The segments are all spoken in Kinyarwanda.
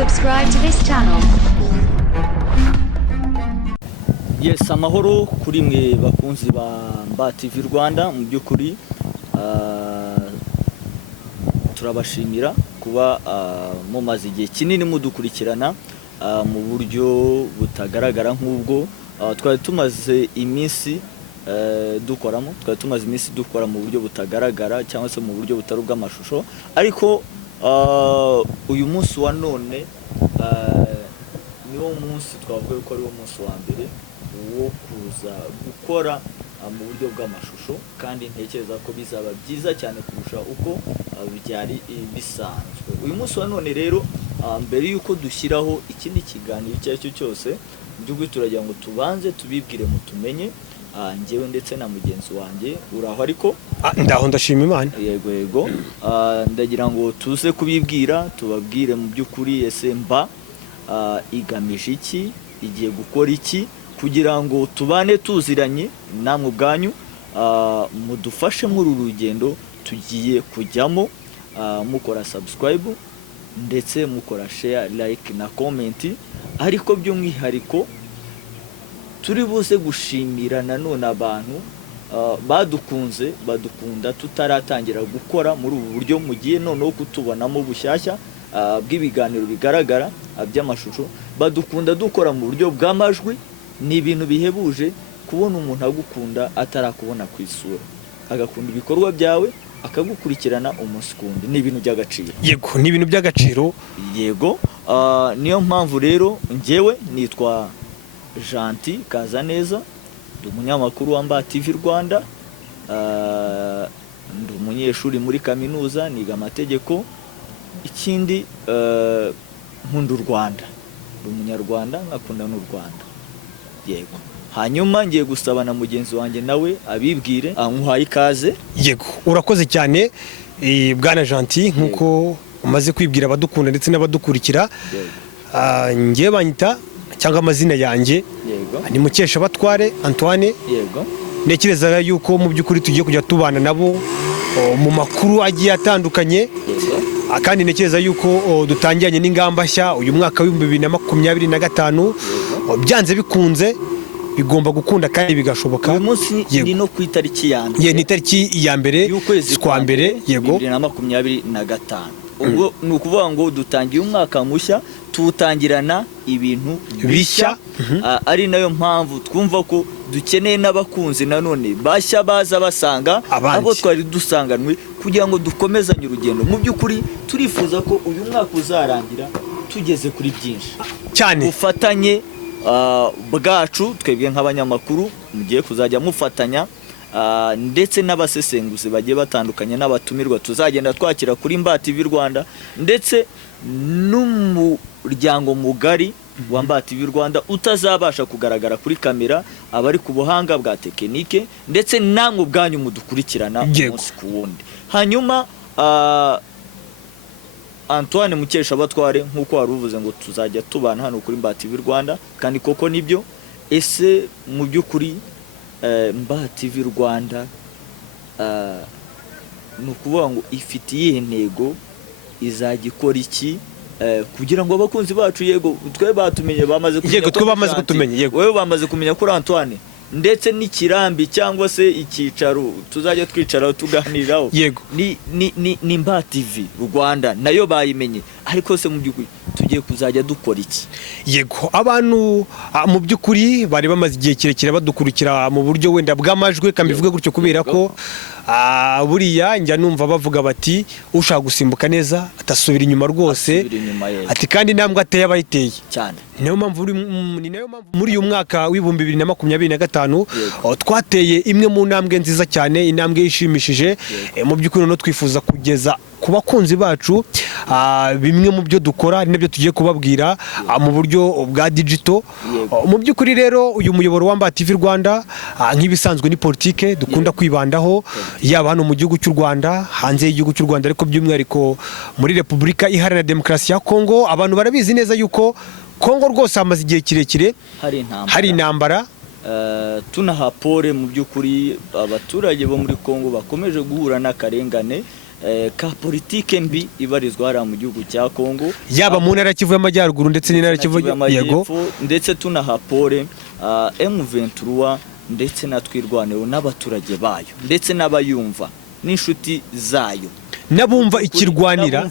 Subscribe to this channel. Yes, amahoro kuri mwe bakunzi ba Mba TV Rwanda. Mu byukuri turabashimira kuba mumaze igihe kinini mudukurikirana mu buryo butagaragara nk'ubwo twari tumaze iminsi dukoramo, dukora mu buryo butagaragara cyangwa se mu buryo butari ubw'amashusho, ariko uyu munsi wa none niwo munsi twavuga ko ari wo munsi wa mbere wo kuza gukora mu buryo bw'amashusho, kandi ntekereza ko bizaba byiza cyane kurusha uko byari bisanzwe. Uyu munsi wa none rero mbere yuko dushyiraho ikindi kiganiro icyo ari cyo cyose, by'ukuri turagira ngo tubanze tubibwire mutumenye, njyewe ndetse na mugenzi wanjye uraho. Ariko ndaho ndashima Imana. Yego ndagira ngo tuze kubibwira, tubabwire mu by'ukuri ese Mba igamije iki, igiye gukora iki, kugira ngo tubane tuziranye namwe ubwanyu, mudufashe muri uru rugendo tugiye kujyamo, mukora subscribe ndetse mukora share, like na comment. Ariko by'umwihariko turi buze gushimira nanone abantu badukunda tutaratangira gukora muri ubu buryo mugiye noneho kutubonamo bushyashya bw'ibiganiro bigaragara by'amashusho. Badukunda dukora mu buryo bw'amajwi. Ni ibintu bihebuje kubona umuntu agukunda atarakubona ku isura, agakunda ibikorwa byawe, akagukurikirana umunsi kundi. Ni ibintu by'agaciro. Yego, ni ibintu by'agaciro. Yego, niyo mpamvu rero njyewe nitwa Gentil Kazaneza, ndi umunyamakuru wa Mba TV Rwanda, ndi umunyeshuri muri kaminuza, niga amategeko. Ikindi nkunda u Rwanda, ndi umunyarwanda, nkakunda n'u Rwanda. Yego, hanyuma ngiye gusaba na mugenzi wanjye nawe abibwire. Nkuhaye ikaze. Yego, urakoze cyane bwana Gentil, nkuko umaze kwibwira abadukunda ndetse n'abadukurikira. Ngiye banyita cyangwa amazina yanjye ni Mukeshabatware Antoine. Yego, nekereza yuko mu by'ukuri tugiye kujya tubana nabo mu makuru agiye atandukanye. Kandi nekereza yuko dutangiranye n'ingamba nshya uyu mwaka wa 2025. Byanze bikunze bigomba gukunda kandi bigashoboka. Uyu munsi ni no ku itariki ya mbere. Ni itariki ya mbere y'ukwezi kwa mbere. Yego, 2025. Ubwo ni ukuvuga ngo dutangiye umwaka mushya, tuwutangirana ibintu bishya. Ari nayo mpamvu twumva ko dukeneye n'abakunzi nanone bashya baza basanga abo twari dusanganwe, kugira ngo dukomezanye urugendo. Mu by'ukuri turifuza ko uyu mwaka uzarangira tugeze kuri byinshi cyane. Ufatanye bwacu twebwe nk'abanyamakuru mugiye kuzajya mufatanya, ndetse n'abasesenguzi bagiye batandukanye n'abatumirwa tuzagenda twakira kuri Mba TV Rwanda, ndetse n'umuryango mugari wa Mba TV Rwanda utazabasha kugaragara kuri kamera, abari ku buhanga bwa tekinike, ndetse namwe ubwanyu mudukurikirana umunsi ku wundi. Hanyuma Antoine Mukeshabatware, nkuko wari uvuze ngo tuzajya tubana hano kuri Mba TV Rwanda, kandi koko nibyo. Ese mu by'ukuri Mba TV Rwanda ni ukuvuga ngo ifitiye intego, izajya ikora iki, kugira ngo abakunzi bacu, yego twe batumenye, bamaze kutumenya, yego wewe bamaze kumenya kuri Antoine, ndetse n'ikirambi cyangwa se icyicaro tuzajya twicaraho tuganiraho. Yego, ni Mba TV Rwanda nayo bayimenye. Ariko se mu by'ukuri tugiye kuzajya dukora iki? Yego, abantu mu by'ukuri bari bamaze igihe kirekire badukurikira mu buryo wenda bw'amajwi, kambivuge gutyo, kubera ko buriya njya numva bavuga bati ushaka gusimbuka neza atasubira inyuma rwose, ati kandi intambwe ateye abayiteye cyane. Niyo mpamvu muri uyu mwaka wa 2025 twateye imwe mu ntambwe nziza cyane, intambwe ishimishije. Mu by'ukuri no twifuza kugeza ku bakunzi bacu bimwe mu byo dukora, nibyo tugiye kubabwira mu buryo bwa digital. Mu by'ukuri rero uyu muyoboro wa Mba TV Rwanda nk'ibisanzwe ni politike dukunda kwibandaho, yaba hano mu gihugu cy'u Rwanda, hanze y'igihugu cy'u Rwanda, ariko by'umwihariko muri Repubulika Iharanira Demokarasi ya Kongo. Abantu barabizi neza yuko Kongo rwose hamaze igihe kirekire hari intambara. Tunahapore mu by'ukuri abaturage bo muri Kongo bakomeje guhura n'akarengane ka politike mbi ibarizwa hariya mu gihugu cya Kongo, yaba mu ntara Kivu y'Amajyaruguru ndetse n'intara Kivu yego, ndetse tunaha pole M23 ndetse na twirwaneho n'abaturage bayo ndetse n'abayumva n'inshuti zayo nabumva ikirwanira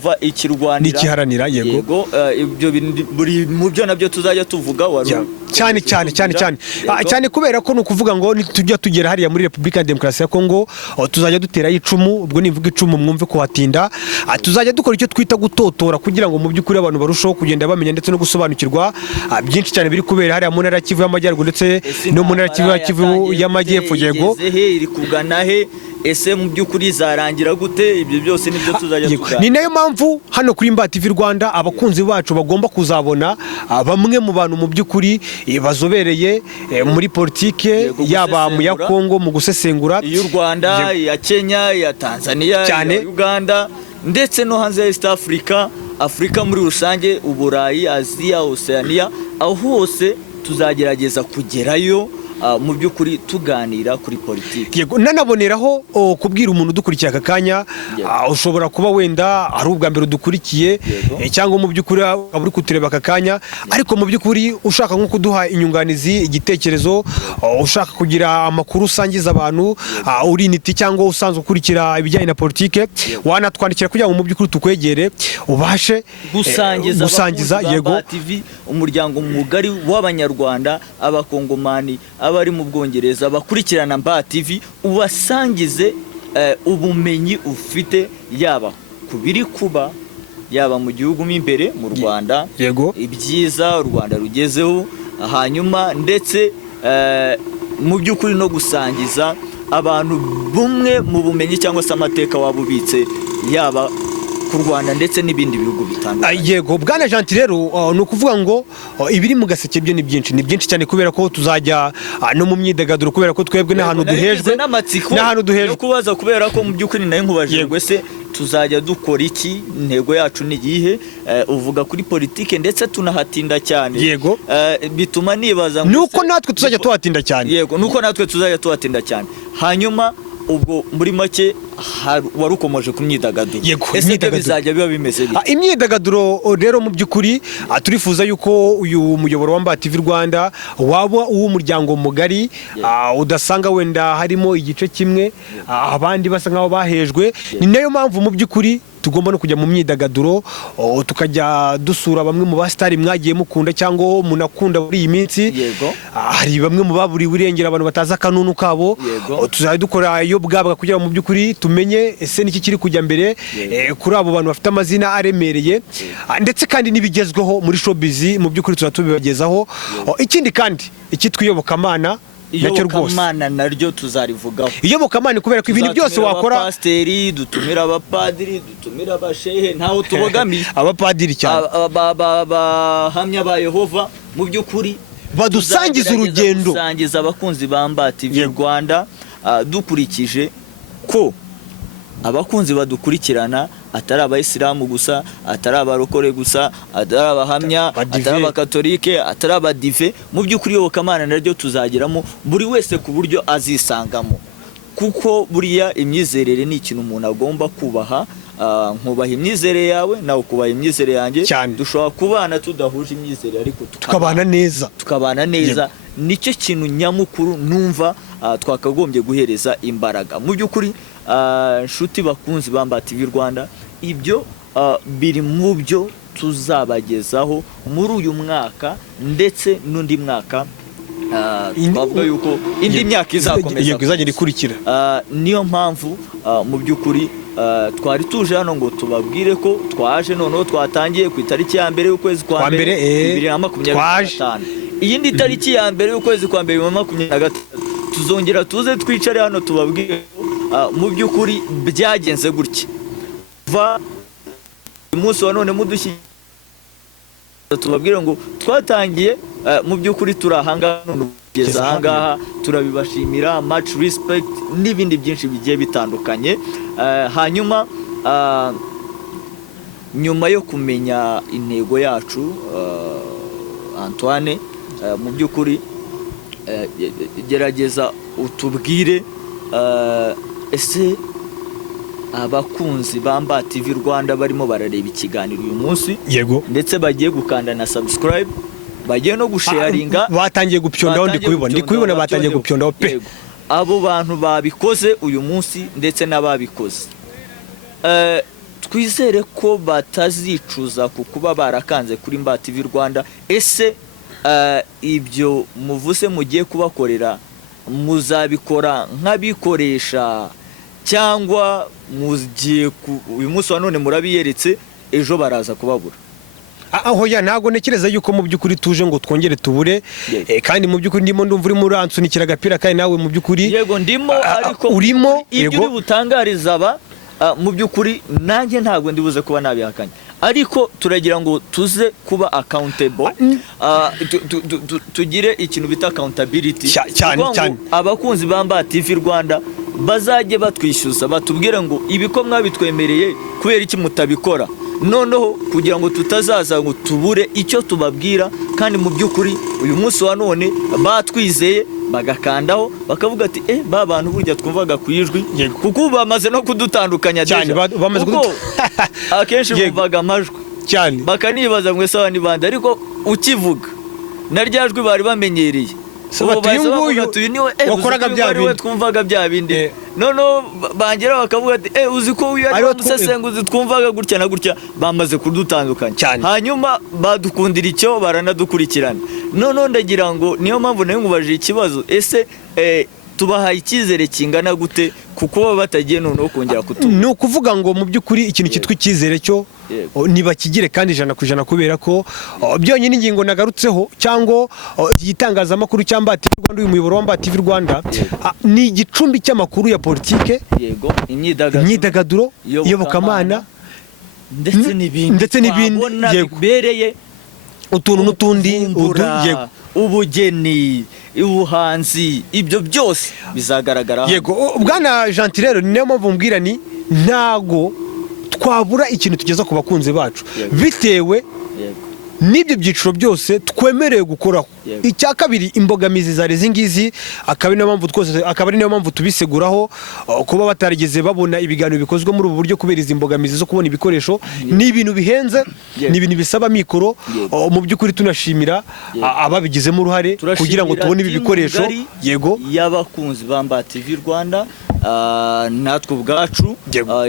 n'ikiharanira yego, ibyo buri mu byo nabyo tuzajya tuvuga cyane kubera ko nukuvuga ngo tujya tugera hariya muri Republika ya Demokarasi ya Kongo tuzajya dutera icumu, ubwo nivuga icumu mwumve ko hatinda, tuzajya dukora icyo twita gutotora kugira ngo mu by'ukuri abantu barushaho kugenda bamenya ndetse no gusobanukirwa byinshi cyane biri kubera hariya mu ntara Kivu y'Amajyaruguru ndetse no mu ntara Kivu y'Amajyepfo yego, iri kugana he, ese mu by'ukuri zarangira gute, ibyo byose nibyo tuzajya tuganira. Ni nayo mpamvu hano kuri Mba TV Rwanda abakunzi bacu bagomba kuzabona bamwe mu bantu mu by'ukuri bazobereye muri politike yaba mu ya Kongo mu gusesengura y'u Rwanda, ya Kenya, ya Tanzania, ya Uganda ndetse no hanze ya East Africa muri rusange, Uburayi, Aziya, Oceania, aho hose tuzagerageza kugerayo mu by'ukuri tuganira kuri politiki. Yego, nanaboneraho kubwira umuntu udukurikiye aka kanya, ushobora kuba wenda ari ubwa mbere udukurikiye cyangwa mu by'ukuri uri kutureba aka kanya, ariko mu by'ukuri ushaka nko kuduha inyunganizi, igitekerezo, ushaka kugira amakuru usangiza abantu, uri initi cyangwa usanzwe ukurikira ibijyanye na politike, wanatwandikira kugira ngo mu by'ukuri tukwegere ubashe gusangiza yego TV, umuryango mugari w'abanyarwanda, abakongomani, abari mu Bwongereza bakurikirana Mba TV, ubasangize ubumenyi ufite yaba kubiri kuba yaba mu gihugu mo imbere mu Rwanda, yego ibyiza u Rwanda rugezeho, hanyuma ndetse mu by'ukuri no gusangiza abantu bumwe mu bumenyi cyangwa se amateka wabubitse yaba ku Rwanda ndetse n'ibindi bihugu bitandukanye. Yego bwana Gentil, rero ni ukuvuga ngo ibiri mu gaseke byo ni byinshi cyane kubera ko tuzajya no mu myidagaduro kubera ko twebwe n'ahantu duhejwe no kubaza kubera ko mu by'ukuri nayo nkubajije se tuzajya dukora iki, intego yacu ni iyihe, uvuga kuri politike ndetse tunahatinda cyane. Yego bituma nibaza nuko natwe tuzajya tuhatinda cyane. Yego nuko natwe tuzajya tuhatinda cyane. Hanyuma ubwo muri make warukomoje ku myidagaduro. Ese bizajya biba bimeze bite? Imyidagaduro rero mu by'ukuri turifuza yuko uyu muyoboro wa Mba TV Rwanda waba uw'umuryango mugari, udasanga wenda harimo igice kimwe abandi basa nkaho bahejwe. Ni nayo mpamvu mu by'ukuri tugomba no kujya mu myidagaduro, tukajya dusura bamwe mu basitari mwagiye mukunda cyangwa munakunda muri iyi minsi. Hari bamwe mu baburiwe irengero, abantu batazi akanunu kabo, tuzajya dukora iyo bwabwa kugira mu by'ukuri tumenye ese niki kiri kujya mbere kuri abo bantu bafite amazina aremereye, ndetse kandi n'ibigezweho muri showbiz mu by'ukuri tuzatubibagezaho. Ikindi kandi icyitwiyobokamana iyobokamana naryo tuzarivugaho. Iyobokamana kubera ko ibintu byose wakora, abapasiteri dutumira, abapadiri dutumira, abashehe ntaho tubogamiye, abapadiri cyane, abahamya ba Yehova, mu by'ukuri badusangiza urugendo, dusangiza abakunzi ba Mba TV Rwanda, dukurikije ko abakunzi badukurikirana atari abayisilamu gusa, atari abarokore gusa, atari abahamya, atari abakatolike, atari abadive. Mu by'ukuri iyobokamana naryo tuzageramo buri wese ku buryo azisangamo, kuko buriya imyizerere ni ikintu umuntu agomba kubaha. Nkubaha imyizerere yawe nawe ukubaha imyizerere yanjye, dushobora kubana tudahuje imyizerere ariko tukabana neza. Nicyo kintu nyamukuru numva twakagombye guhereza imbaraga. Mu by'ukuri nshuti bakunzi ba Mba TV Rwanda, ibyo biri mu byo tuzabagezaho muri uyu mwaka ndetse n'undi mwaka, twavuga yuko indi myaka izakomeza ikurikira. Niyo mpamvu mu by'ukuri twari tuje hano ngo tubabwire ko twaje noneho twatangiye ku itariki ya mbere y'ukwezi kwa mbere 2025. Iyindi tariki ya mbere y'ukwezi kwa mbere 2023 tuzongera tuze twicare hano tubabwire mu by'ukuri byagenze gutya. Umunsi wa none mudushyigikira tubabwire ngo twatangiye mu by'ukuri turi ahangaha kugeza ahangaha, turabibashimira, much respect n'ibindi byinshi bigiye bitandukanye. Hanyuma nyuma yo kumenya intego yacu, Antoine, mu by'ukuri gerageza utubwire ese abakunzi ba Mba TV Rwanda barimo barareba ikiganiro uyu munsi yego ndetse bagiye gukanda na subscribe, bagiye no gusharinga, batangiye gupyondaho, ndi kubibona batangiye gupyondaho pe. Yego. Abo bantu babikoze uyu munsi ndetse n'ababikoze, twizere ko batazicuza ku kuba barakanze kuri Mba TV Rwanda. Ese ibyo muvuze mugiye kubakorera muzabikora nk'abikoresha cyangwa mugiye uyu munsi wa none murabiyeretse ejo baraza kubabura? Aho ya ntago nekereza yuko mu by'ukuri tuje ngo twongere tubure, kandi mu by'ukuri ndimo ndumva urimo uransunikira agapira, kandi nawe mu by'ukuri yego ndimo, ariko urimo ibyo uri butangariza aba mu by'ukuri nanjye ntabwo ndibuze kuba nabihakanye, ariko turagira ngo tuze kuba accountable, tugire ikintu bita accountability cyane. Abakunzi ba Mba TV Rwanda bazajye batwishyuza, batubwire ngo ibiko mwabitwemereye kubera iki mutabikora, noneho kugira ngo tutazaza ngo tubure icyo tubabwira, kandi mu by'ukuri uyu munsi wa none batwizeye bagakandaho bakavuga ati ba bantu burya twumvaga ku ijwi, kuko bamaze no kudutandukanya cyane, kuko akenshi bumvaga amajwi cyane bakanibaza ngo ese aba ni bande, ariko ukivuga na rya jwi bari bamenyereye wakoraga bya bindi twumvaga bya bindi, noneho bangera bakavuga ati uzi ko uyu ari umusesenguzi twumvaga gutya na gutya, bamaze kudutandukanya, hanyuma badukundira icyo baranadukurikirana. Noneho ndagira ngo niyo mpamvu nayo nkubajije ikibazo, ese tubahaye icyizere kingana gute kuko baba batagiye noneho kongera kutuba? Ni ukuvuga ngo mu by'ukuri ikintu cyitwa icyizere cyo ntibakigire kandi 100% kubera ko byonyine ingingo nagarutseho cyangwa igitangazamakuru cya Mba TV Rwanda, uyu muyoboro wa Mba TV Rwanda ni igicumbi cy'amakuru ya politike, yego, imyidagaduro, iyobokamana ndetse n'ibindi bereye utuntu n'utundi, yego, ubugeni, ubuhanzi, ibyo byose bizagaragara. Yego bwana Gentil, rero niyo mpamvu mbwira ni ntago twabura ikintu tugeza ku bakunzi bacu bitewe n'ibyo byiciro byose twemerewe gukoraho. Icya kabiri, imbogamizi zari zingizi, akaba ari niyo mpamvu tubiseguraho, kuba batarigeze babona ibiganiro bikozwe muri ubu buryo kubera izi mbogamizi zo kubona ibikoresho. Ni ibintu bihenze, ni ibintu bisaba mikoro, mu by'ukuri tunashimira ababigizemo uruhare kugira ngo tubone ibi bikoresho. Yego, y'abakunzi ba Mba TV Rwanda, natwe ubwacu,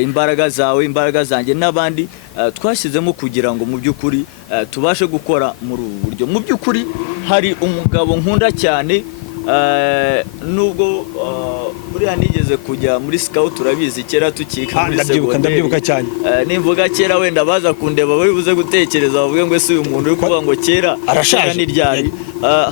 imbaraga zawe, imbaraga zanjye n'abandi twashyizemo kugira ngo mu by'ukuri tubashe gukora muri ubu buryo. Mu by'ukuri hari umugabo nkunda cyane, nubwo buriya nigeze kujya muri scout, urabizi kera tukika muri segonderi, ndabyibuka cyane. Nimvuga kera wenda baza kundeba bari buze gutekereza bavuge ngo ese uyu muntu uri kuvuga ngo kera arashaje ni ryari.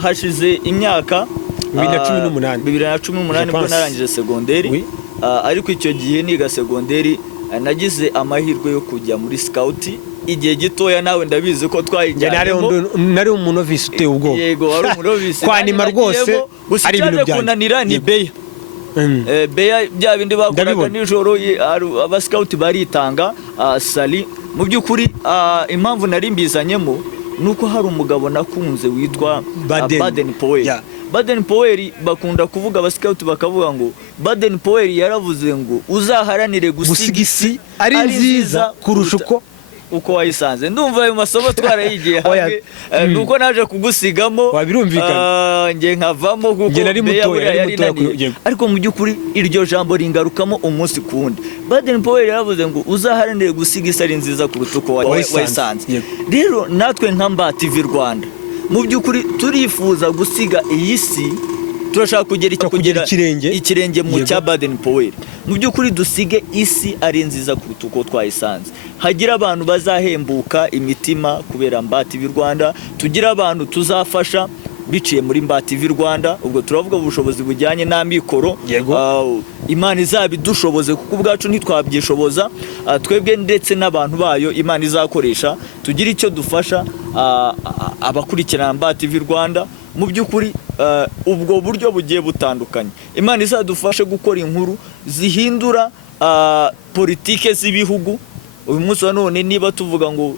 Hashize imyaka 2018 nibwo narangije segonderi, ariko icyo gihe niga segonderi nagize amahirwe yo kujya muri scout igihe gitoya, nawe ndabizi ko twayijyanyemo. Nari umunovisi uteye ubwoba. Yego, wari umunovisi kwanima rwose ari ibintu byanjye. Kunanira ni beya beya, bya bindi bakoraga nijoro, aba scout baritanga sali. Mu by'ukuri impamvu nari mbizanyemo nuko hari umugabo nakunze witwa Baden Powell. Baden Powell bakunda kuvuga aba scout bakavuga ngo Baden Powell yaravuze ngo uzaharanire gusiga isi ari nziza kurusha uko wayisanze. Ndumva ayo masomo twarayigiye hamwe, nuko naje kugusigamo nge nkavamo kuko yari naniye, ariko mu by'ukuri iryo jambo ringarukamo umunsi ku wundi. Baden Powell yaravuze ngo uzaharanire gusiga isi ari nziza kuruta uko wayisanze. Rero natwe nka Mba TV Rwanda mu by'ukuri turifuza gusiga iyi si, turashaka kugera ikirenge mu cya Baden Powell. Mu by'ukuri dusige isi ari nziza kuruta uko twayisanze, hagira abantu bazahembuka imitima kubera Mba TV Rwanda, tugira abantu tuzafasha biciye muri Mba TV Rwanda. Ubwo turavuga ubushobozi bujyanye n'amikoro, Imana izabidushoboze kuko ubwacu ntitwabyishoboza, twebwe ndetse n'abantu bayo Imana izakoresha, tugira icyo dufasha abakurikirana Mba TV Rwanda. Mu by'ukuri ubwo buryo bugiye butandukanye, Imana izadufashe gukora inkuru zihindura politike z'ibihugu. Uyu munsi wa none niba tuvuga ngo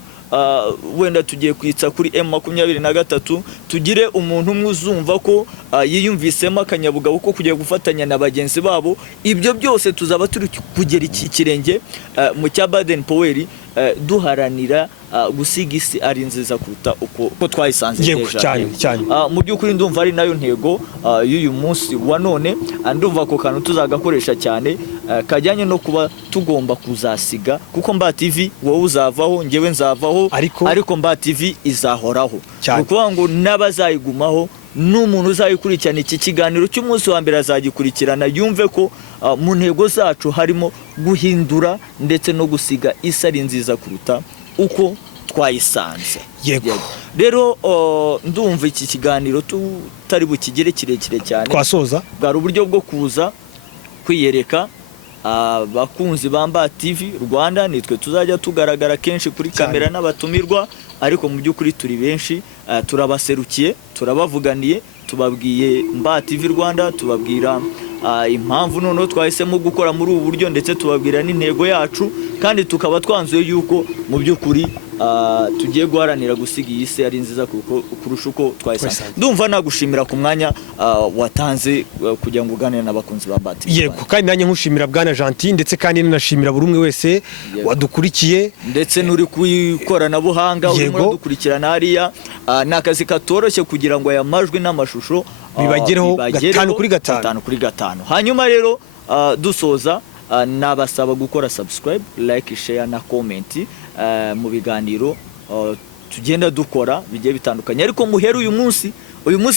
wenda tugiye kwitsa kuri M23 tugire umuntu umwe uzumva ko yiyumvisemo akanyabugabo ko kugiye gufatanya na bagenzi babo, ibyo byose tuzaba turi kugera iki kirenge mu cya Baden Powell duharanira gusiga isi ari nziza kuruta uko twayisanze cyane. Mu by'ukuri ndumva ari nayo ntego y'uyu munsi wa none, ndumva ko kantu tuzagakoresha cyane kajyanye no kuba tugomba kuzasiga, kuko Mba TV wowe uzavaho njyewe nzavaho, ariko Mba TV izahoraho. Ukuvuga ngo n'abazayigumaho n'umuntu uzayikurikirana iki kiganiro cy'umunsi wa mbere azagikurikirana yumve ko mu ntego zacu harimo guhindura ndetse no gusiga isi ari nziza kuruta uko twayisanze. Rero ndumva iki kiganiro tutari bukigire kirekire cyane, twasoza bwari uburyo bwo kuza kwiyereka abakunzi ba Mba TV Rwanda. Nitwe tuzajya tugaragara kenshi kuri kamera n'abatumirwa, ariko mu by'ukuri turi benshi, turabaserukiye, turabavuganiye, tubabwiye Mba TV Rwanda, tubabwira impamvu noneho twahisemo gukora muri ubu buryo, ndetse tubabwira n'intego yacu, kandi tukaba twanzuye yuko mu by'ukuri tugiye guharanira gusiga iyi si ari nziza kurusha uko twayisanze. Ndumva nagushimira ku mwanya watanze kugira ngo uganire n'abakunzi ba Mba TV. Yego, kandi nanjye nkushimira Bwana Gentil, ndetse kandi nanashimira buri umwe wese wadukurikiye, ndetse n'uri ku ikoranabuhanga urimo dukurikirana hariya. Ni akazi katoroshye kugira ngo aya majwi n'amashusho bibagereho 5 kuri 5. Hanyuma rero dusoza, nabasaba gukora subscribe, like, share na comment mu biganiro tugenda dukora bigiye bitandukanye. Ariko muhera uyu munsi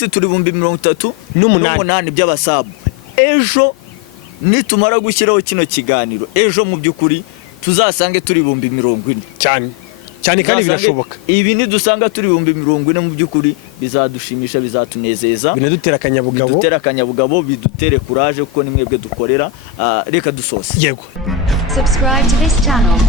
turi 38 by'abasabu. Ejo nitumara gushyiraho kino kiganiro, ejo mu by'ukuri tuzasange turi 40 cyane kandi birashoboka. Ibi nidusanga turi 40 mu by'ukuri bizadushimisha, bizatunezeza, binadutera akanyabugabo, bidutere courage, kuko ni mwebwe dukorera. Reka dusoze. Subscribe to this channel.